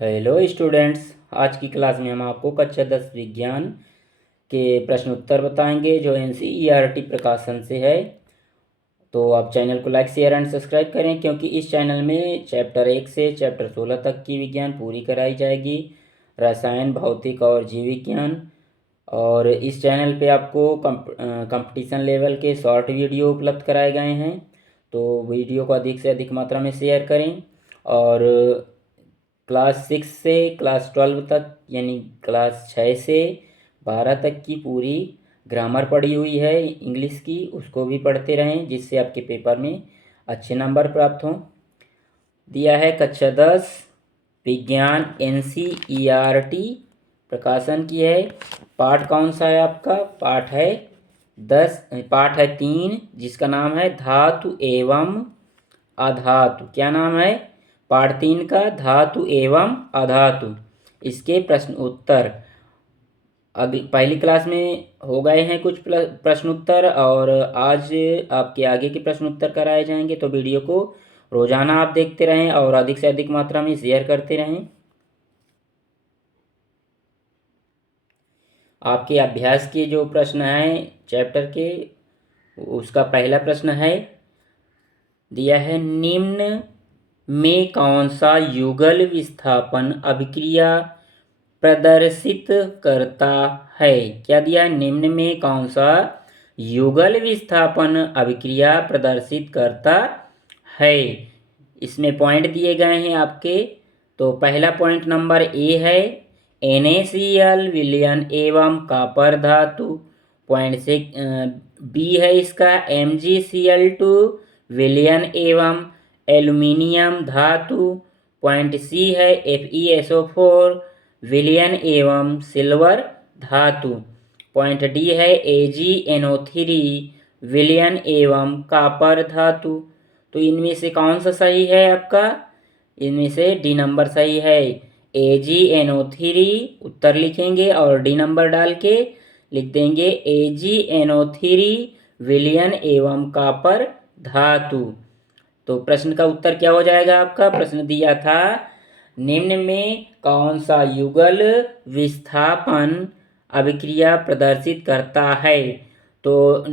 Hello students. आज की class में हम आपको कक्षा 10 विज्ञान के प्रश्न उत्तर बताएंगे जो एनसीईआरटी प्रकाशन से है। तो आप चैनल को लाइक शेयर एंड सब्सक्राइब करें क्योंकि इस चैनल में चैप्टर 1 से चैप्टर 16 तक की विज्ञान पूरी कराई जाएगी, रसायन, भौतिक और जीव विज्ञान। और इस चैनल पे आपको कंपटीशन लेवल के शॉर्ट वीडियो उपलब्ध कराए गए हैं। तो वीडियो को अधिक से अधिक मात्रा में शेयर करें। और क्लास 6 से क्लास 12 तक यानी क्लास 6 से 12 तक की पूरी ग्रामर पढ़ी हुई है इंग्लिश की, उसको भी पढ़ते रहें जिससे आपके पेपर में अच्छे नंबर प्राप्त हों। दिया है कक्षा 10 विज्ञान एनसीईआरटी प्रकाशन की है। पाठ कौन सा है आपका? पाठ है 3 जिसका नाम है धातु एवं अधातु। क्या नाम है? पाठ 3 का धातु एवं अधातु। इसके प्रश्न उत्तर अगली पहली क्लास में हो गए हैं कुछ प्रश्न उत्तर, और आज आपके आगे के प्रश्न उत्तर कराए जाएंगे। तो वीडियो को रोजाना आप देखते रहें और अधिक से अधिक मात्रा में शेयर करते रहें। आपके अभ्यास के जो प्रश्न हैं चैप्टर के, उसका पहला प्रश्न है, दिया है निम्न में कौन सा युगल विस्थापन अभिक्रिया प्रदर्शित करता है? क्या दिया है? निम्न में कौन सा युगल विस्थापन अभिक्रिया प्रदर्शित करता है? इसमें पॉइंट दिए गए हैं आपके। तो पहला पॉइंट नंबर ए है NaCl विलयन एवं कॉपर धातु। पॉइंट से बी है इसका MgCl2 विलयन एवं एल्यूमिनियम धातु। पॉइंट सी है FeSO4 विलयन एवं सिल्वर धातु। पॉइंट डी है AgNO3 विलयन एवं कॉपर धातु। तो इनमें से कौन सा सही है आपका? इनमें से डी नंबर सही है। AgNO3 उत्तर लिखेंगे और डी नंबर डाल के लिख देंगे AgNO3 विलयन एवं कॉपर धातु। तो प्रश्न का उत्तर क्या हो जाएगा आपका? प्रश्न दिया था निम्न में कौन सा युगल विस्थापन अभिक्रिया प्रदर्शित करता है? तो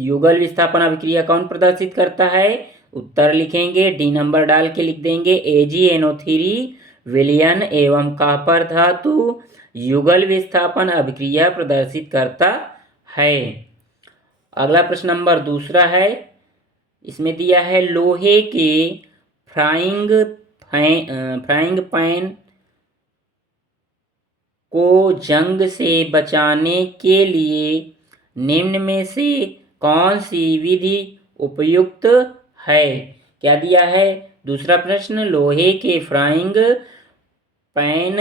युगल विस्थापन अभिक्रिया कौन प्रदर्शित करता है? उत्तर लिखेंगे, डी नंबर डाल के लिख देंगे AgNO3 विलयन एवं कॉपर धातु युगल विस्थापन अभिक्रिया प्रदर्शित करता है। अगला प्रश्न नंबर दूसरा है, इसमें दिया है लोहे के फ्राइंग पैन को जंग से बचाने के लिए निम्न में से कौन सी विधि उपयुक्त है? क्या दिया है? दूसरा प्रश्न, लोहे के फ्राइंग पैन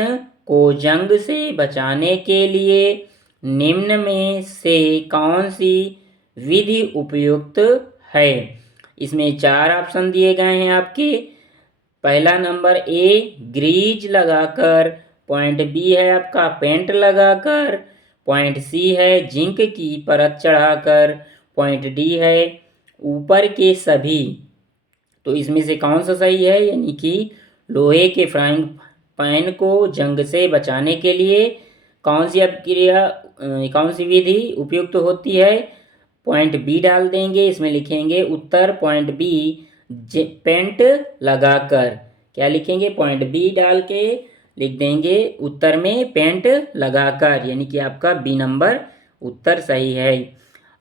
को जंग से बचाने के लिए निम्न में से कौन सी विधि उपयुक्त है? इसमें 4 ऑप्शन दिए गए हैं आपके। पहला नंबर ए ग्रीज लगाकर, पॉइंट बी है आपका पेंट लगाकर, पॉइंट सी है जिंक की परत चढ़ाकर, पॉइंट डी है ऊपर के सभी। तो इसमें से कौन सा सही है? यानी कि लोहे के फ्राइंग पैन को जंग से बचाने के लिए कौन सी अभिक्रिया कौन सी विधि उपयुक्त होती है? पॉइंट बी डाल देंगे, इसमें लिखेंगे उत्तर पॉइंट बी पेंट लगाकर। क्या लिखेंगे? पॉइंट बी डाल के लिख देंगे उत्तर में पेंट लगाकर, यानी कि आपका बी नंबर उत्तर सही है।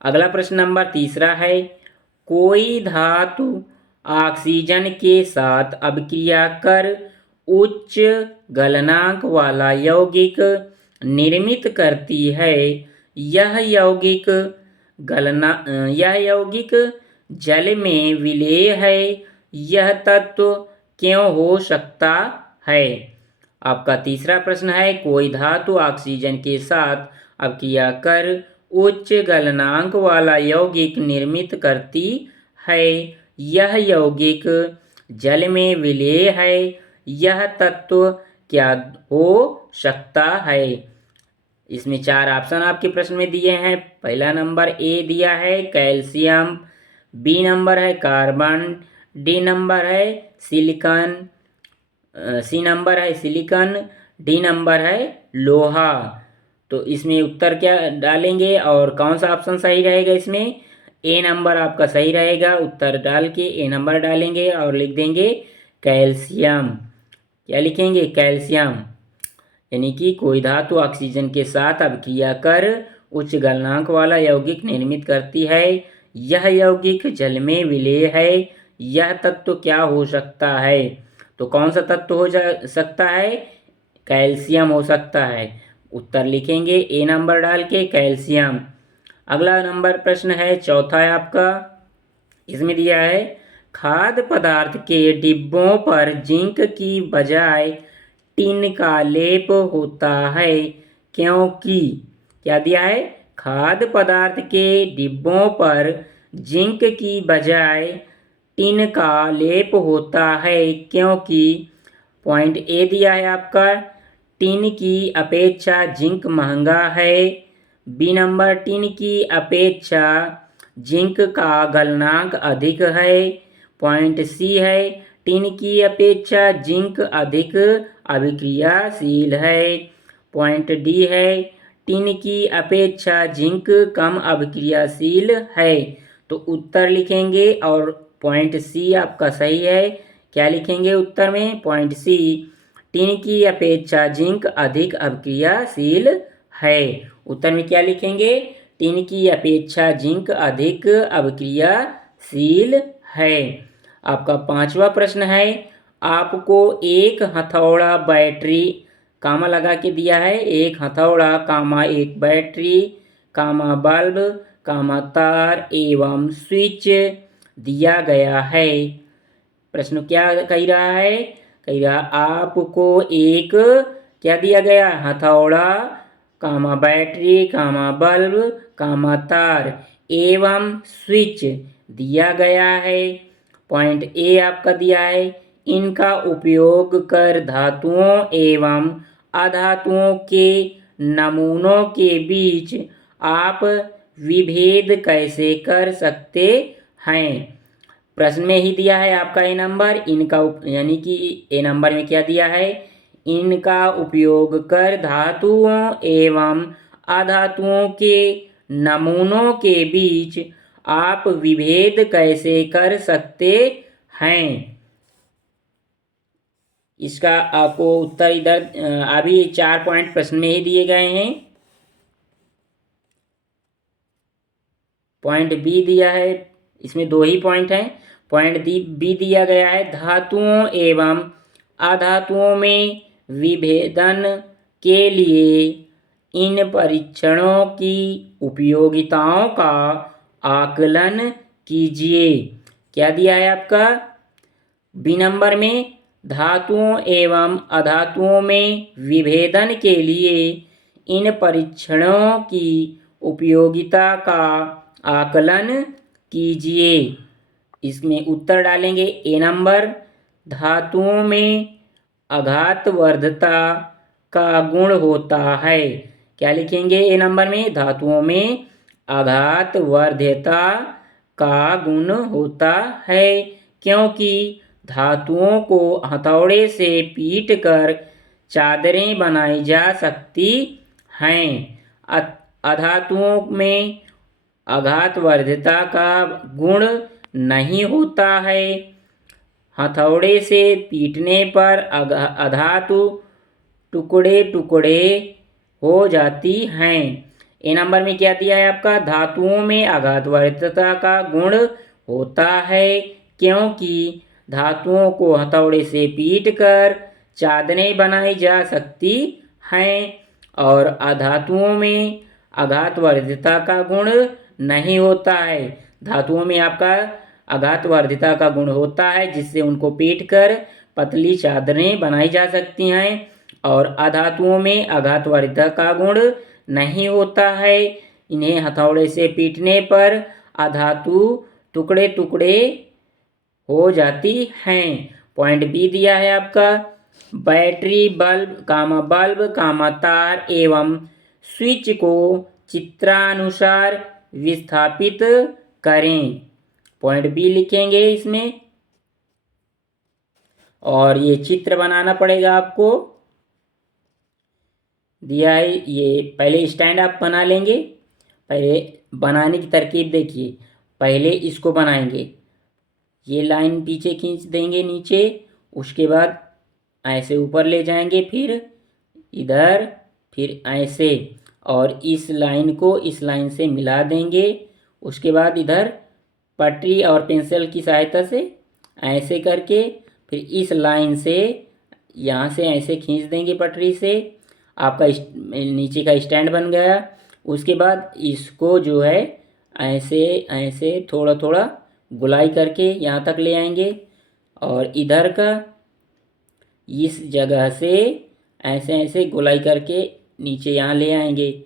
अगला प्रश्न नंबर तीसरा है, कोई धातु ऑक्सीजन के साथ अभिक्रिया कर उच्च गलनांक वाला यौगिक निर्मित करती है। यह यौगिक जल में विलेय है। यह तत्व क्यों हो सकता है? आपका तीसरा प्रश्न है, कोई धातु ऑक्सीजन के साथ अभिक्रिया कर उच्च गलनांक वाला यौगिक निर्मित करती है। यह यौगिक जल में विलेय है। यह तत्व क्या हो सकता है? इसमें 4 ऑप्शन आपके प्रश्न में दिए हैं। पहला नंबर ए दिया है कैल्शियम, बी नंबर है कार्बन, डी नंबर है सिलिकॉन, सी नंबर है सिलिकॉन, डी नंबर है लोहा। तो इसमें उत्तर क्या डालेंगे और कौन सा ऑप्शन सही रहेगा? इसमें ए नंबर आपका सही रहेगा। उत्तर डाल के ए नंबर डालेंगे और लिख देंगे कैल्शियम। क्या लिखेंगे? कैल्शियम। यानी कि कोई धातु ऑक्सीजन के साथ अभिक्रिया कर उच्च गलनांक वाला यौगिक निर्मित करती है। यह यौगिक जल में विलेय है। यह तत्व क्या हो सकता है? तो कौन सा तत्व हो सकता है? कैल्शियम हो सकता है। उत्तर लिखेंगे ए नंबर डाल के कैल्शियम। अगला नंबर प्रश्न है, चौथा है आपका। इसमें दिया है खाद्य पदार्थ के डिब्बों पर जिंक की बजाय टिन का लेप होता है क्योंकि? क्या दिया है? खाद्य पदार्थ के डिब्बों पर जिंक की बजाय टिन का लेप होता है क्योंकि? पॉइंट ए दिया है आपका, टिन की अपेक्षा जिंक महंगा है। बी नंबर, टिन की अपेक्षा जिंक का गलनांक अधिक है। पॉइंट सी है, टिन की अपेक्षा जिंक अधिक अभिक्रियाशील है। पॉइंट डी है, टिन की अपेक्षा जिंक कम अभिक्रियाशील है। तो उत्तर लिखेंगे और पॉइंट सी आपका सही है। क्या लिखेंगे उत्तर में? पॉइंट सी, टिन की अपेक्षा जिंक अधिक अभिक्रियाशील है। उत्तर में क्या लिखेंगे? टिन की अपेक्षा जिंक अधिक अभिक्रियाशील है। आपका पांचवा प्रश्न है, आपको एक हथौड़ा बैटरी कामा लगा के दिया है, एक हथौड़ा कामा एक बैटरी कामा बल्ब कामा तार एवं स्विच दिया गया है। प्रश्न क्या कह रहा है? कह रहा आपको एक क्या दिया गया? हथौड़ा कामा बैटरी कामा बल्ब कामा तार एवं स्विच दिया गया है। पॉइंट ए आपका दिया है, इनका उपयोग कर धातुओं एवं अधातुओं के नमूनों के बीच आप विभेद कैसे कर सकते हैं? प्रश्न में ही दिया है आपका ए नंबर, इनका यानी कि ए नंबर में क्या दिया है? इनका उपयोग कर धातुओं एवं अधातुओं के नमूनों के बीच आप विभेद कैसे कर सकते हैं? इसका आपको उत्तर इधर अभी 4 पॉइंट प्रश्न में ही दिए गए हैं। पॉइंट बी दिया है, इसमें 2 ही पॉइंट हैं। पॉइंट बी दिया गया है, धातुओं एवं अधातुओं में विभेदन के लिए इन परीक्षणों की उपयोगिताओं का आकलन कीजिए। क्या दिया है आपका? बी नंबर में, धातुओं एवं अधातुओं में विभेदन के लिए इन परीक्षणों की उपयोगिता का आकलन कीजिए। इसमें उत्तर डालेंगे ए नंबर, धातुओं में आघातवर्धता का गुण होता है। क्या लिखेंगे ए नंबर में? धातुओं में आघातवर्धता का गुण होता है क्योंकि धातुओं को हथौड़े से पीट कर चादरें बनाई जा सकती हैं। अधातुओं में आघातवर्धता का गुण नहीं होता है। हथौड़े से पीटने पर अधातु टुकड़े टुकड़े हो जाती हैं। ए नंबर में क्या दिया है आपका? धातुओं में आघातवर्धता का गुण होता है क्योंकि धातुओं को हथौड़े से पीटकर चादरें बनाई जा सकती हैं और अधातुओं में आघातवर्धता का गुण नहीं होता है। धातुओं में आपका आघातवर्धता का गुण होता है जिससे उनको पीटकर पतली चादरें बनाई जा सकती हैं और अधातुओं में आघातवर्धता का गुण नहीं होता है। इन्हें हथौड़े से पीटने पर अधातु टुकड़े टुकड़े हो जाती हैं। पॉइंट बी दिया है आपका, बैटरी बल्ब कामा तार एवं स्विच को चित्रानुसार विस्थापित करें। पॉइंट बी लिखेंगे इसमें, और ये चित्र बनाना पड़ेगा आपको। दिया है ये, पहले स्टैंड आप बना लेंगे। पहले बनाने की तरकीब देखिए, पहले इसको बनाएंगे, ये लाइन पीछे खींच देंगे नीचे, उसके बाद ऐसे ऊपर ले जाएंगे, फिर इधर, फिर ऐसे, और इस लाइन को इस लाइन से मिला देंगे। उसके बाद इधर पटरी और पेंसिल की सहायता से ऐसे करके फिर इस लाइन से यहाँ से ऐसे खींच देंगे पटरी से, आपका नीचे का स्टैंड बन गया। उसके बाद इसको जो है ऐसे ऐसे थोड़ा थोड़ा गुलाई करके यहाँ तक ले आएंगे, और इधर का इस जगह से ऐसे ऐसे गुलाई करके नीचे यहाँ ले आएंगे।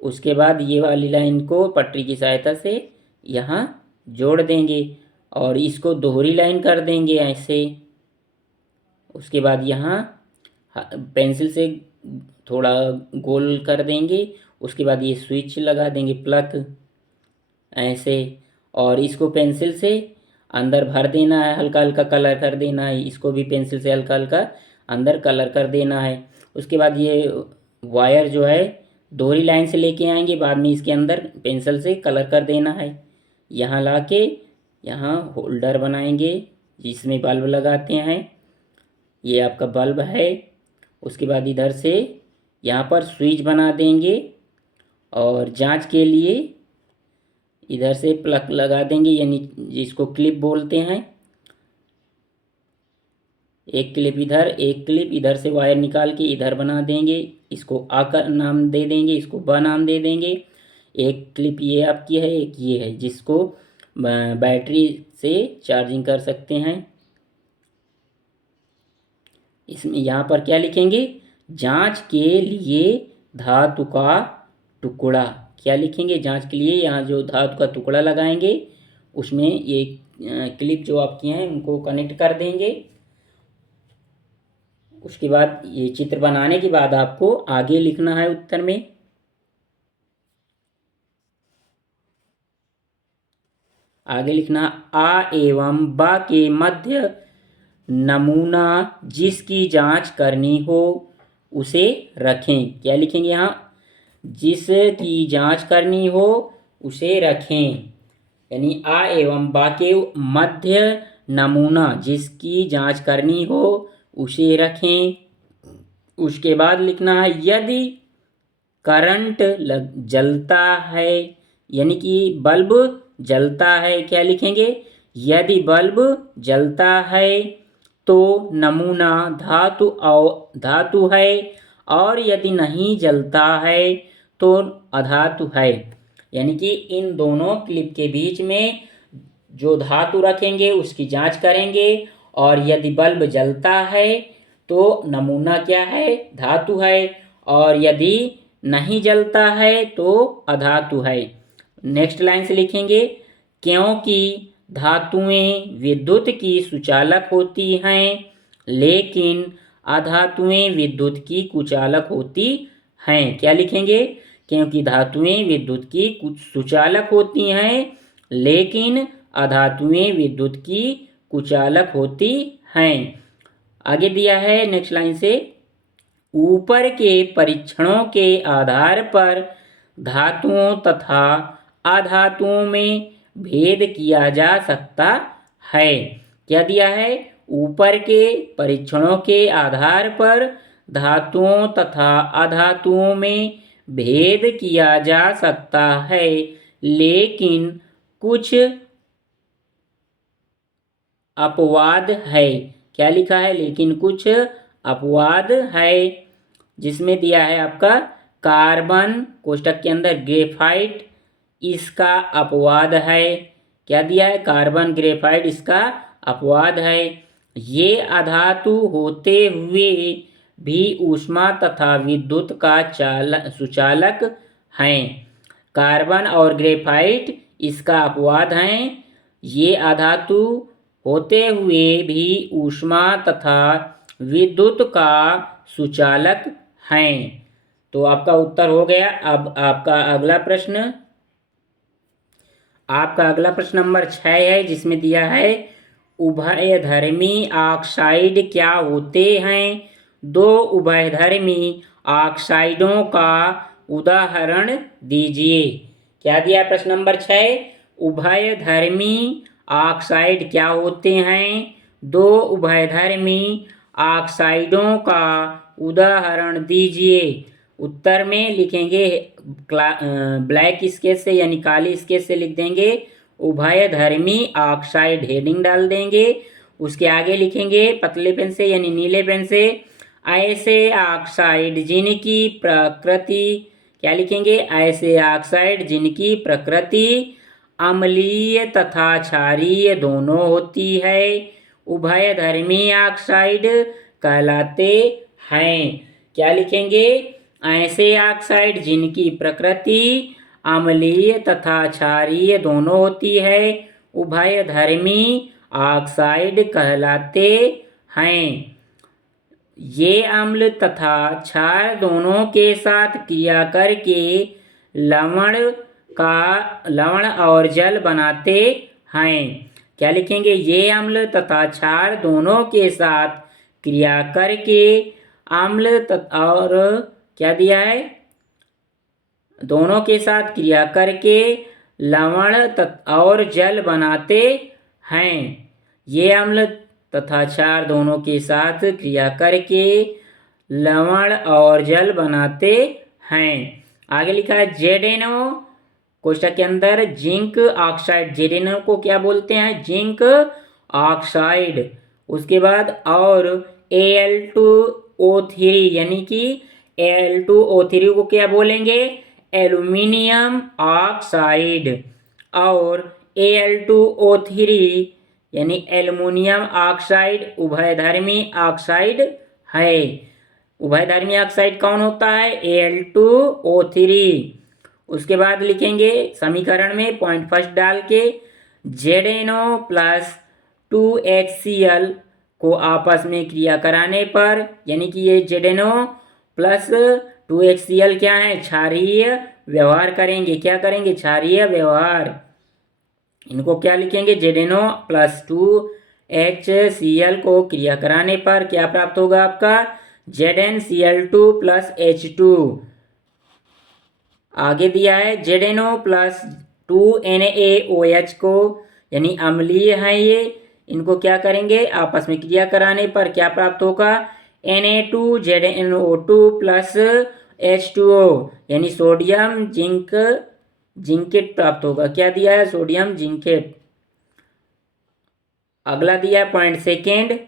उसके बाद ये वाली लाइन को पटरी की सहायता से यहाँ जोड़ देंगे और इसको दोहरी लाइन कर देंगे ऐसे। उसके बाद यहाँ पेंसिल से थोड़ा गोल कर देंगे। उसके बाद ये स्विच लगा देंगे प्लग ऐसे, और इसको पेंसिल से अंदर भर देना है, हल्का हल्का कलर कर देना है। इसको भी पेंसिल से हल्का हल्का अंदर कलर कर देना है। उसके बाद ये वायर जो है दोहरी लाइन से लेके आएंगे, बाद में इसके अंदर पेंसिल से कलर कर देना है। यहाँ ला के यहाँ होल्डर बनाएंगे जिसमें बल्ब लगाते हैं, ये आपका बल्ब है। उसके बाद इधर से यहाँ पर स्विच बना देंगे, और जांच के लिए इधर से प्लग लगा देंगे, यानी जिसको क्लिप बोलते हैं। एक क्लिप इधर, एक क्लिप इधर से वायर निकाल के इधर बना देंगे। इसको आ का नाम दे देंगे, इसको ब नाम दे देंगे। एक क्लिप ये आपकी है, एक ये है जिसको बैटरी से चार्जिंग कर सकते हैं। इसमें यहाँ पर क्या लिखेंगे, जांच के लिए धातु का टुकड़ा। क्या लिखेंगे, जांच के लिए यहाँ जो धातु का टुकड़ा लगाएंगे उसमें ये क्लिप जो आपकी हैं उनको कनेक्ट कर देंगे। उसके बाद ये चित्र बनाने के बाद आपको आगे लिखना है उत्तर में। आगे लिखना, आ एवं बा के मध्य नमूना जिसकी जांच करनी हो उसे रखें। क्या लिखेंगे यहाँ, जिसकी जांच करनी हो उसे रखें, यानी आ एवं बा के मध्य नमूना जिसकी जांच करनी हो उसे रखें। उसके बाद लिखना है, यदि करंट जलता है, यानी कि बल्ब जलता है। क्या लिखेंगे, यदि बल्ब जलता है तो नमूना धातु है, और यदि नहीं जलता है तो अधातु है। यानी कि इन दोनों क्लिप के बीच में जो धातु रखेंगे उसकी जांच करेंगे, और यदि बल्ब जलता है तो नमूना क्या है, धातु है, और यदि नहीं जलता है तो अधातु है। नेक्स्ट लाइन से लिखेंगे, क्योंकि धातुएं विद्युत की सुचालक होती हैं लेकिन अधातुएं विद्युत की कुचालक होती हैं। क्या लिखेंगे, क्योंकि धातुएं विद्युत की सुचालक होती हैं लेकिन अधातुएं विद्युत की कुचालक होती हैं। आगे दिया है नेक्स्ट लाइन से, ऊपर के परीक्षणों के आधार पर धातुओं तथा अधातुओं में भेद किया जा सकता है। क्या दिया है, ऊपर के परीक्षणों के आधार पर धातुओं तथा अधातुओं में भेद किया जा सकता है लेकिन कुछ अपवाद है। क्या लिखा है, लेकिन कुछ अपवाद है, जिसमें दिया है आपका कार्बन कोष्टक के अंदर ग्रेफाइट, इसका अपवाद है। क्या दिया है, कार्बन ग्रेफाइट इसका अपवाद है। ये अधातु होते हुए भी ऊष्मा तथा विद्युत का सुचालक हैं। कार्बन और ग्रेफाइट इसका अपवाद हैं। ये अधातु होते हुए भी ऊष्मा तथा विद्युत का सुचालक हैं। तो आपका उत्तर हो गया। अब आपका अगला प्रश्न नंबर 6 है, जिसमें दिया है उभयधर्मी ऑक्साइड क्या होते हैं? 2 उभयधर्मी ऑक्साइडों का उदाहरण दीजिए। क्या दिया प्रश्न नंबर 6? उभयधर्मी ऑक्साइड क्या होते हैं? 2 उभयधर्मी ऑक्साइडों का उदाहरण दीजिए। उत्तर में लिखेंगे ब्लैक स्केच से यानी काली स्केच से लिख देंगे उभयधर्मी ऑक्साइड, हेडिंग डाल देंगे। उसके आगे लिखेंगे पतले पेन से यानी नीले पेन से ऐसे ऑक्साइड जिनकी प्रकृति, क्या लिखेंगे? ऐसे ऑक्साइड जिनकी प्रकृति अम्लीय तथा क्षारीय दोनों होती है उभयधर्मी ऑक्साइड कहलाते हैं। क्या लिखेंगे? ऐसे ऑक्साइड जिनकी प्रकृति अम्लीय तथा क्षारीय दोनों होती है उभयधर्मी ऑक्साइड कहलाते हैं। ये अम्ल तथा क्षार दोनों के साथ क्रिया करके लवण और जल बनाते हैं। क्या लिखेंगे? ये अम्ल तथा क्षार दोनों के साथ क्रिया करके अम्ल और क्या दिया है? दोनों के साथ क्रिया करके लवण और जल बनाते हैं। ये अम्ल तथा क्षार दोनों के साथ क्रिया करके लवण और जल बनाते हैं। आगे लिखा है जेडेनो, कोष्टक के अंदर जिंक ऑक्साइड, जेडेनो को क्या बोलते हैं? Zinc oxide. उसके बाद और Al2O3 यानी कि Al2O3 को क्या बोलेंगे? Aluminium oxide. और Al2O3 यानी एल्युमिनियम ऑक्साइड उभयधर्मी ऑक्साइड है। उभयधर्मी ऑक्साइड कौन होता है? Al2O3। उसके बाद लिखेंगे समीकरण में पॉइंट फर्स्ट डाल के ZnO प्लस 2HCl को आपस में क्रिया कराने पर, यानी कि ये ZnO प्लस 2HCl क्या है? क्षारीय व्यवहार करेंगे। क्या करेंगे? क्षारीय व्यवहार। इनको क्या लिखेंगे? ZnO प्लस 2HCl को क्रिया कराने पर क्या प्राप्त होगा आपका? ZnCl2 plus H2। आगे दिया है ZnO प्लस 2NaOH को, यानी अम्लीय है ये, इनको क्या करेंगे? आपस में क्रिया कराने पर क्या प्राप्त होगा? Na2ZnO2 प्लस H2O यानी सोडियम जिंकेट प्राप्त होगा। क्या दिया है? Sodium zincate. अगला दिया है point second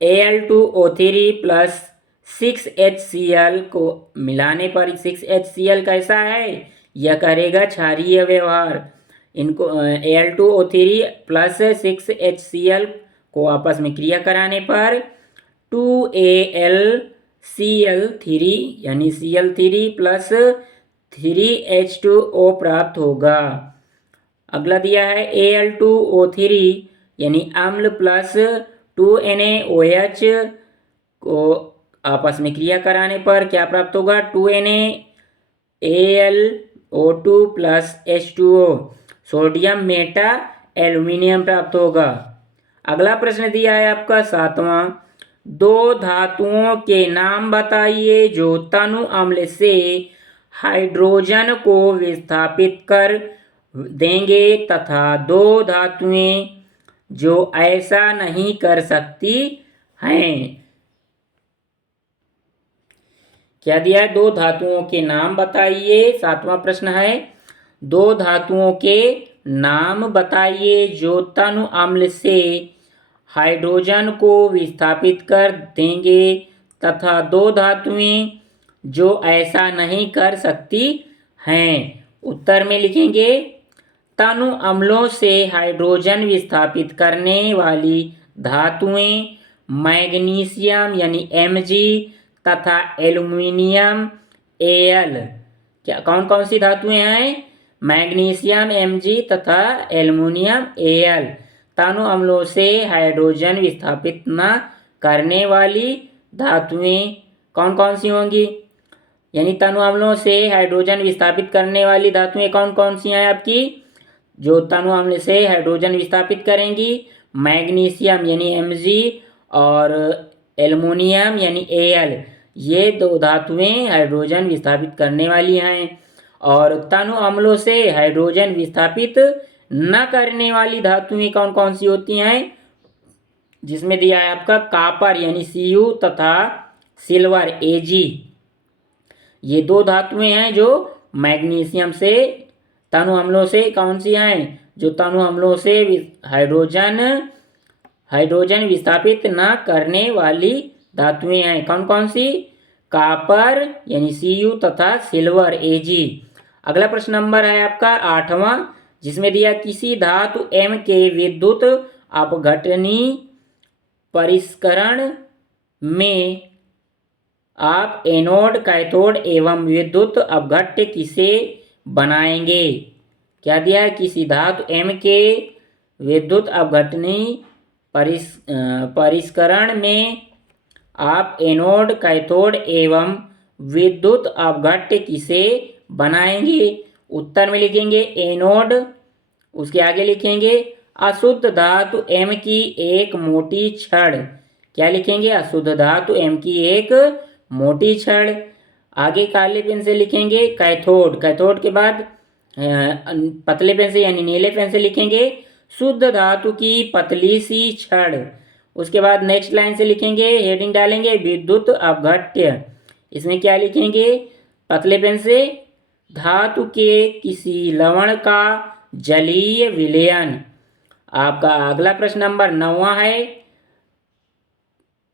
Al2O3 plus 6HCl को मिलाने पर 6HCl कैसा है? यह करेगा क्षारीय व्यवहार। इनको Al2O3 प्लस 6HCl को आपस में क्रिया कराने पर 2AlCl3 यानी Cl3 प्लस 3H2O प्राप्त होगा। अगला दिया है Al2O3 यानी अम्ल प्लस 2NaOH को आपस में क्रिया कराने पर क्या प्राप्त होगा? 2NaAlO2 plus H2O sodium Meta aluminium प्राप्त होगा। अगला प्रश्न दिया है आपका 7वां, 2 धातुओं के नाम बताइए जो तनु अम्ल से हाइड्रोजन को विस्थापित कर देंगे तथा 2 धातुएं जो ऐसा नहीं कर सकती हैं। क्या दिया है? 2 धातुओं के नाम बताइए। 7वां प्रश्न है 2 धातुओं के नाम बताइए जो तनु अम्ल से हाइड्रोजन को विस्थापित कर देंगे तथा 2 धातुएं जो ऐसा नहीं कर सकती हैं। उत्तर में लिखेंगे तनु अम्लों से हाइड्रोजन विस्थापित करने वाली धातुएं मैग्नीशियम यानी Mg तथा एल्युमिनियम Al। क्या कौन कौन सी धातुएं हैं? मैग्नीशियम Mg तथा एल्युमिनियम Al। तनु अम्लों से हाइड्रोजन विस्थापित न करने वाली धातुएं कौन कौन सी होंगी? यानी तनु अम्लों से हाइड्रोजन विस्थापित करने वाली धातुएं कौन कौन सी हैं आपकी? जो तनु अम्ल से हाइड्रोजन विस्थापित करेंगी मैग्नीशियम यानी Mg और एल्युमिनियम यानी Al, ये दो धातुएं हाइड्रोजन विस्थापित करने वाली हैं। और तनु अम्लों से हाइड्रोजन विस्थापित न करने वाली धातुएं कौन कौन सी होती हैं, जिसमें दिया है आपका कॉपर यानी Cu तथा सिल्वर Ag। ये दो धातुएं हैं जो मैग्नीशियम से तनु अम्लों से कौन सी हैं, जो तनु अम्लों से हाइड्रोजन विस्थापित न करने वाली धातुएं हैं। कौन कौन सी? कॉपर यानी Cu तथा सिल्वर Ag। अगला प्रश्न नंबर है आपका 8वां, जिसमें दिया किसी धातु M के विद्युत अपघटनी परिष्करण में आप एनोड, कैथोड एवं विद्युत अपघट्य किसे बनाएंगे? क्या दिया है? किसी धातु M के विद्युत अपघटनी परिष्करण में आप एनोड, कैथोड एवं विद्युत अपघट्य किसे बनाएंगे? उत्तर में लिखेंगे एनोड, उसके आगे लिखेंगे अशुद्ध धातु M की एक मोटी छड़। क्या लिखेंगे? अशुद्ध धातु M की एक मोटी छड़। आगे काले पेन से लिखेंगे कैथोड, कैथोड के बाद पतले पेन से यानी नीले पेन से लिखेंगे शुद्ध धातु की पतली सी छड़। उसके बाद नेक्स्ट लाइन से लिखेंगे, हेडिंग डालेंगे विद्युत अपघट्य। इसमें क्या लिखेंगे? पतले पेन से धातु के किसी लवण का जलीय विलयन। आपका अगला प्रश्न नंबर 9वां है,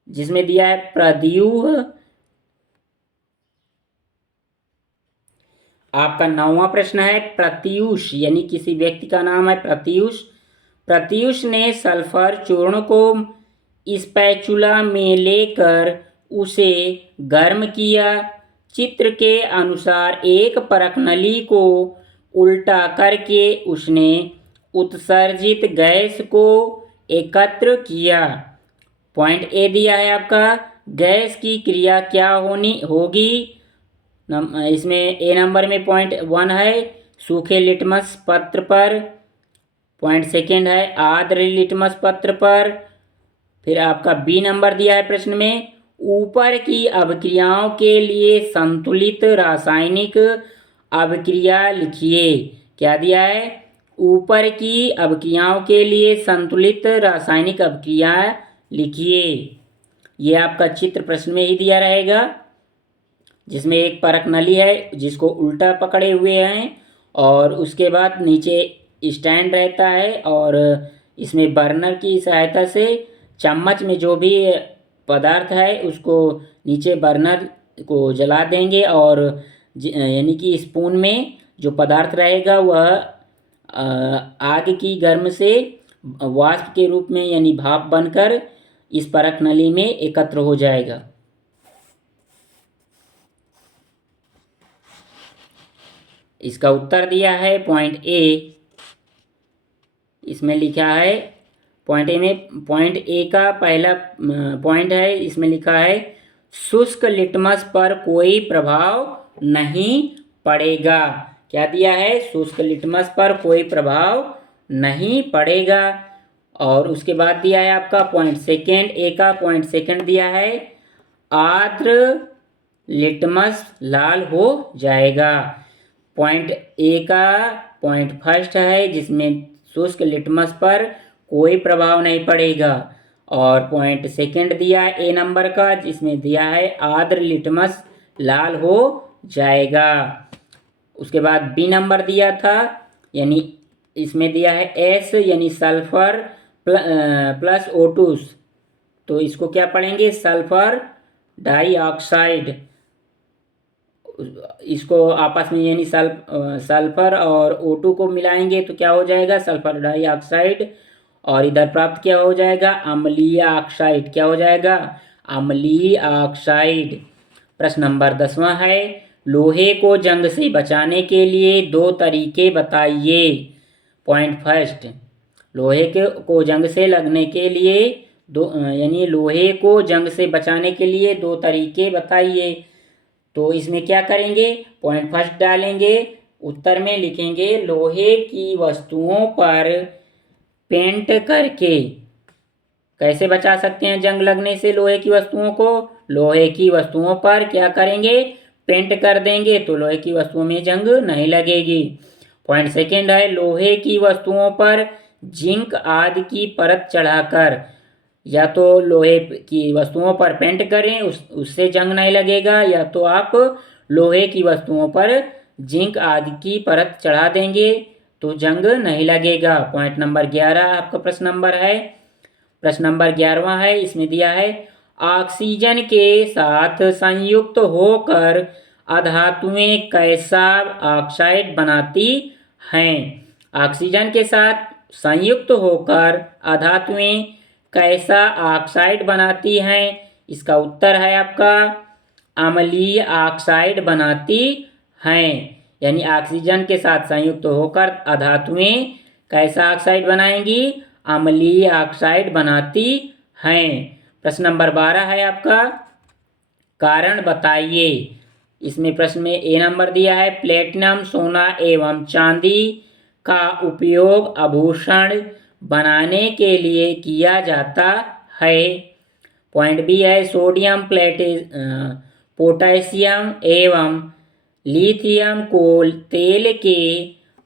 जिसमें दिया है प्रद्यूह। आपका 9वां प्रश्न है प्रत्यूष, यानी किसी व्यक्ति का नाम है प्रत्यूष। प्रत्यूष ने सल्फर चूर्ण को स्पैचुला में लेकर उसे गर्म किया। चित्र के अनुसार एक परख नली को उल्टा करके उसने उत्सर्जित गैस को एकत्र किया। पॉइंट ए दिया है आपका, गैस की क्रिया क्या होगी? इसमें ए नंबर में पॉइंट 1 है सूखे लिटमस पत्र पर, पॉइंट सेकेंड है आर्द्र लिटमस पत्र पर। फिर आपका बी नंबर दिया है प्रश्न में, ऊपर की अभिक्रियाओं के लिए संतुलित रासायनिक अभिक्रिया लिखिए। क्या दिया है? ऊपर की अभिक्रियाओं के लिए संतुलित रासायनिक अभिक्रिया लिखिए। ये आपका चित्र प्रश्न में ही दिया रहेगा, जिसमें एक परख नली है जिसको उल्टा पकड़े हुए हैं और उसके बाद नीचे स्टैंड रहता है और इसमें बर्नर की सहायता से चम्मच में जो भी पदार्थ है उसको नीचे बर्नर को जला देंगे और यानी कि स्पून में जो पदार्थ रहेगा वह आग की गर्म से वाष्प के रूप में यानी भाप बनकर इस परख नली में एकत्र हो जाएगा। इसका उत्तर दिया है पॉइंट ए। इसमें लिखा है पॉइंट ए में, पॉइंट ए का पहला पॉइंट है, इसमें लिखा है शुष्क लिटमस पर कोई प्रभाव नहीं पड़ेगा। क्या दिया है? शुष्क लिटमस पर कोई प्रभाव नहीं पड़ेगा। और उसके बाद दिया है आपका पॉइंट सेकेंड, ए का पॉइंट सेकेंड दिया है आर्द्र लिटमस लाल हो जाएगा। पॉइंट ए का पॉइंट फर्स्ट है जिसमें शुष्क लिटमस पर कोई प्रभाव नहीं पड़ेगा, और पॉइंट सेकंड दिया है ए नंबर का जिसमें दिया है आर्द्र लिटमस लाल हो जाएगा। उसके बाद बी नंबर दिया था, यानी इसमें दिया है एस यानी सल्फर प्लस O2, तो इसको क्या पढ़ेंगे? Sulphur dioxide. इसको आपस में यानी सल्फर और O2 को मिलाएंगे तो क्या हो जाएगा? Sulphur dioxide. और इधर प्राप्त क्या हो जाएगा? अम्लीय ऑक्साइड। क्या हो जाएगा? अम्लीय ऑक्साइड। प्रश्न नंबर 10वां है, लोहे को जंग से बचाने के लिए 2 तरीके बताइए। पॉइंट फर्स्ट, लोहे को जंग से लगने के लिए यानी लोहे को जंग से बचाने के लिए 2 तरीके बताइए। तो इसमें क्या करेंगे? पॉइंट फर्स्ट डालेंगे, उत्तर में लिखेंगे लोहे की वस्तुओं पर पेंट करके। कैसे बचा सकते हैं जंग लगने से लोहे की वस्तुओं को? लोहे की वस्तुओं पर क्या करेंगे? पेंट कर देंगे तो लोहे की वस्तुओं में जंग नहीं लगेगी। पॉइंट सेकेंड है, लोहे की वस्तुओं पर जिंक आदि की परत चढ़ाकर, या तो लोहे की वस्तुओं पर पेंट करें उससे जंग नहीं लगेगा, या तो आप लोहे की वस्तुओं पर जिंक आदि की परत चढ़ा देंगे तो जंग नहीं लगेगा। पॉइंट नंबर 11 आपका प्रश्न नंबर है। प्रश्न नंबर 11वां है, इसमें दिया है ऑक्सीजन के साथ संयुक्त होकर अधातुएं कैसा ऑक्साइड बनाती हैं? ऑक्सीजन के साथ संयुक्त होकर अधातुएं कैसा ऑक्साइड बनाती हैं? इसका उत्तर है आपका अम्लीय ऑक्साइड बनाती हैं। यानी ऑक्सीजन के साथ संयुक्त होकर अधातुएं कैसा ऑक्साइड बनाएंगी? अम्लीय ऑक्साइड बनाती हैं। प्रश्न नंबर 12 है आपका, कारण बताइए। इसमें प्रश्न में ए नंबर दिया है, प्लेटिनम, सोना एवं चांदी का उपयोग आभूषण बनाने के लिए किया जाता है। पॉइंट बी है, सोडियम, पोटेशियम एवं लिथियम को तेल के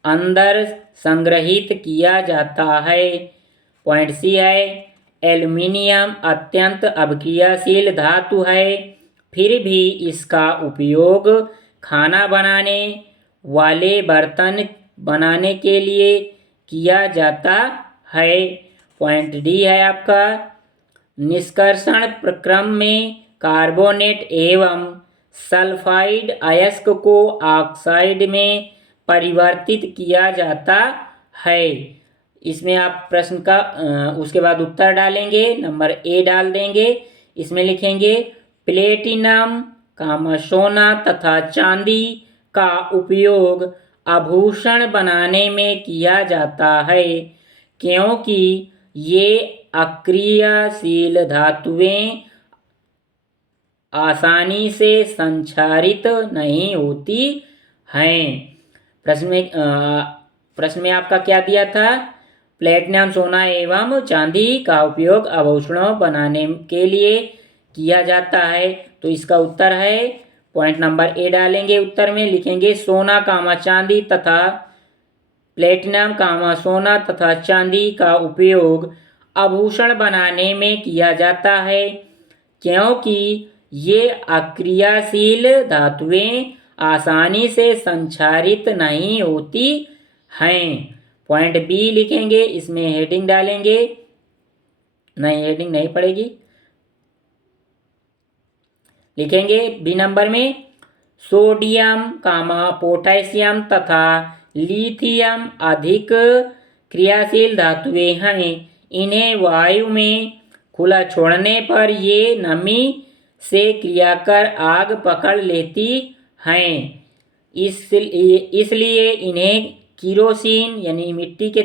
अंदर संग्रहित किया जाता है। पॉइंट सी है, एल्युमिनियम अत्यंत अभिक्रियाशील धातु है, फिर भी इसका उपयोग खाना बनाने वाले बर्तन बनाने के लिए किया जाता है। पॉइंट डी है आपका, निष्कर्षण प्रक्रम में कार्बोनेट एवं सल्फाइड अयस्क को ऑक्साइड में परिवर्तित किया जाता है। इसमें आप प्रश्न का उसके बाद उत्तर डालेंगे, नंबर ए डाल देंगे। इसमें लिखेंगे प्लेटिनम, सोना तथा चांदी का उपयोग आभूषण बनाने में किया जाता है, क्योंकि ये अक्रियाशील धातुएं आसानी से संक्षारित नहीं होती हैं। प्रश्न में आपका क्या दिया था? प्लेटिनम, सोना एवं चांदी का उपयोग आभूषणों बनाने के लिए किया जाता है, तो इसका उत्तर है पॉइंट नंबर ए डालेंगे। उत्तर में लिखेंगे सोना, चांदी तथा प्लेटिनम, सोना तथा चांदी का उपयोग आभूषण बनाने में किया जाता है, क्योंकि ये अक्रियाशील धातुएं आसानी से संक्षारित नहीं होती हैं। पॉइंट बी लिखेंगे, इसमें हेडिंग डालेंगे, नहीं हेडिंग नहीं पड़ेगी, लिखेंगे बी नंबर में सोडियम, पोटेशियम तथा लिथियम अधिक क्रियाशील धातुएं हैं। इन्हें वायु में खुला छोड़ने पर ये नमी से क्रिया कर आग पकड़ लेती हैं। इसलिए इन्हें केरोसिन यानी मिट्टी के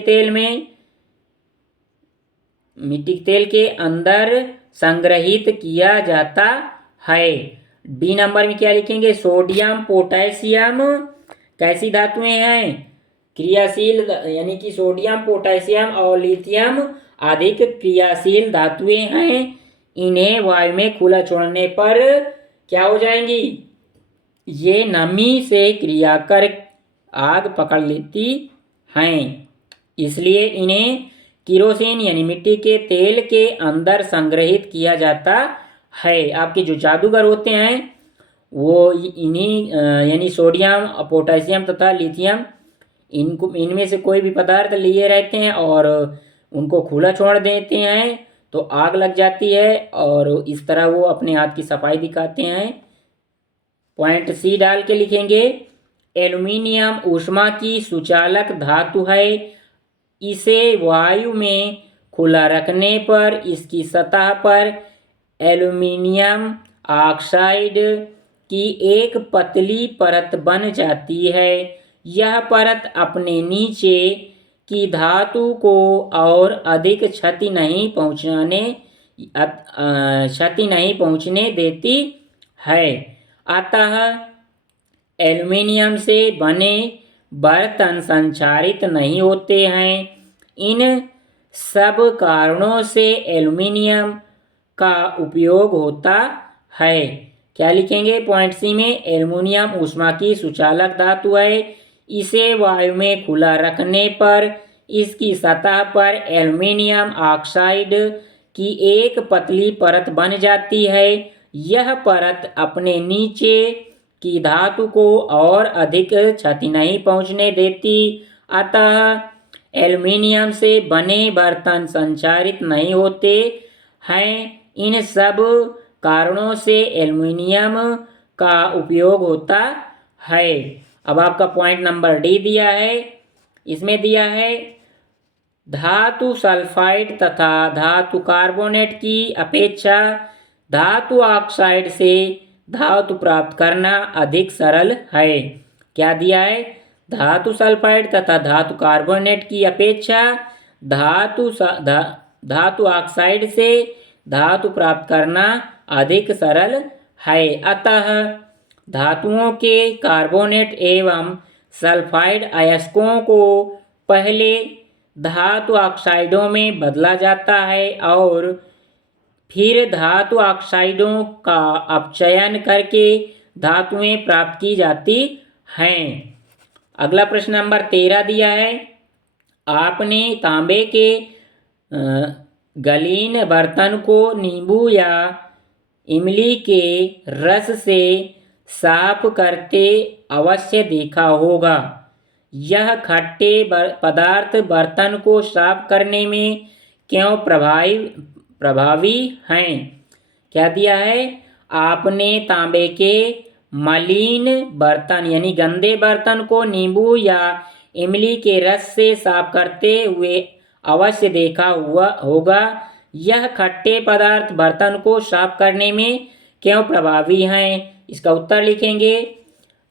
तेल के अंदर संग्रहित किया जाता है। डी नंबर में क्या लिखेंगे? सोडियम, पोटेशियम कैसी धातुएं हैं? क्रियाशील, यानी कि सोडियम, पोटेशियम और लिथियम अधिक क्रियाशील धातुएं हैं। इन्हें वायु में खुला छोड़ने पर क्या हो जाएंगी? ये नमी से क्रिया कर आग पकड़ लेती हैं। इसलिए इन्हें केरोसिन यानी मिट्टी के तेल के अंदर संग्रहित किया जाता है। आपके जो जादूगर होते हैं वो इन्हीं यानी सोडियम, पोटेशियम तथा लिथियम, इनमें से कोई भी पदार्थ लिए रहते हैं और उनको खुला छोड़ देते हैं तो आग लग जाती है, और इस तरह वो अपने हाथ की सफाई दिखाते हैं। पॉइंट सी डाल के लिखेंगे एल्युमिनियम ऊष्मा की सुचालक धातु है। इसे वायु में खुला रखने पर इसकी सतह पर एल्युमिनियम ऑक्साइड की एक पतली परत बन जाती है। यह परत अपने नीचे की धातु को और अधिक क्षति नहीं पहुंचने देती है। अतः एल्युमिनियम से बने बर्तन संक्षारित नहीं होते हैं। इन सब कारणों से एल्युमिनियम का उपयोग होता है। क्या लिखेंगे पॉइंट सी में? एल्युमिनियम ऊष्मा की सुचालक धातु है। इसे वायु में खुला रखने पर इसकी सतह पर एल्युमिनियम ऑक्साइड की एक पतली परत बन जाती है। यह परत अपने नीचे की धातु को और अधिक क्षति नहीं पहुंचने देती, अतः एल्युमिनियम से बने बर्तन संक्षारित नहीं होते हैं। इन सब कारणों से एल्युमिनियम का उपयोग होता है। अब आपका पॉइंट नंबर डी दिया है। इसमें दिया है धातु सल्फाइड तथा धातु कार्बोनेट की अपेक्षा धातु ऑक्साइड से धातु प्राप्त करना अधिक सरल है। क्या दिया है? धातु सल्फाइड तथा धातु कार्बोनेट की अपेक्षा धातु ऑक्साइड से धातु प्राप्त करना अधिक सरल है। अतः धातुओं के कार्बोनेट एवं सल्फाइड अयस्कों को पहले धातु ऑक्साइडों में बदला जाता है और फिर धातु ऑक्साइडों का अपचयन करके धातुएं प्राप्त की जाती हैं। अगला प्रश्न नंबर 13 दिया है। आपने तांबे के गलीन बर्तन को नींबू या इमली के रस से साफ करते अवश्य देखा होगा। यह खट्टे पदार्थ बर्तन को साफ करने में क्यों प्रभावी हैं? क्या दिया है? आपने तांबे के मलिन बर्तन यानी गंदे बर्तन को नींबू या इमली के रस से साफ करते हुए अवश्य देखा हुआ होगा। यह खट्टे पदार्थ बर्तन को साफ करने में क्यों प्रभावी हैं? इसका उत्तर लिखेंगे।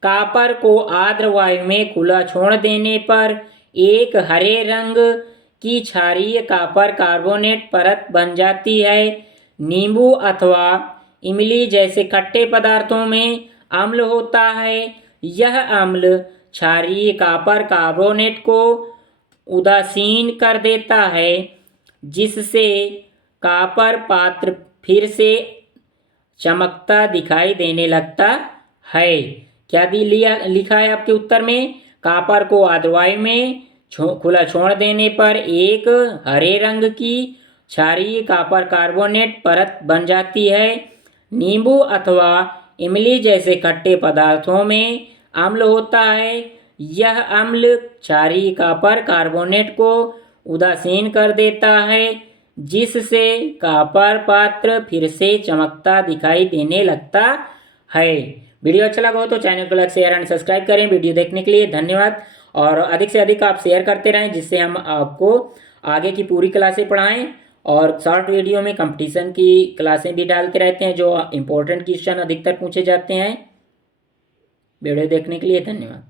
कॉपर को आर्द्र वायु में खुला छोड़ देने पर एक हरे रंग की क्षारीय कॉपर कार्बोनेट परत बन जाती है। नींबू अथवा इमली जैसे खट्टे पदार्थों में अम्ल होता है। यह अम्ल क्षारीय कॉपर कार्बोनेट को उदासीन कर देता है, जिससे कॉपर पात्र फिर से चमकता दिखाई देने लगता है। क्या लिखा है आपके उत्तर में? कॉपर को आर्द्र वायु में खुला छोड़ देने पर एक हरे रंग की क्षारीय कॉपर कार्बोनेट परत बन जाती है। नींबू अथवा इमली जैसे खट्टे पदार्थों में अम्ल होता है। यह अम्ल क्षारीय कॉपर कार्बोनेट को उदासीन कर देता है, जिससे कॉपर पात्र फिर से चमकता दिखाई देने लगता है। वीडियो अच्छा लगा हो तो चैनल को लाइक शेयर एंड सब्सक्राइब करें। वीडियो देखने के लिए धन्यवाद और अधिक से अधिक आप शेयर करते रहें, जिससे हम आपको आगे की पूरी क्लासें पढ़ाएं और शॉर्ट वीडियो में कंपटीशन की क्लासें भी डालते रहते हैं, जो इम्पोर्टेंट क्वेश्चन अधिकतर पूछे जाते हैं। वीडियो देखने के लिए धन्यवाद।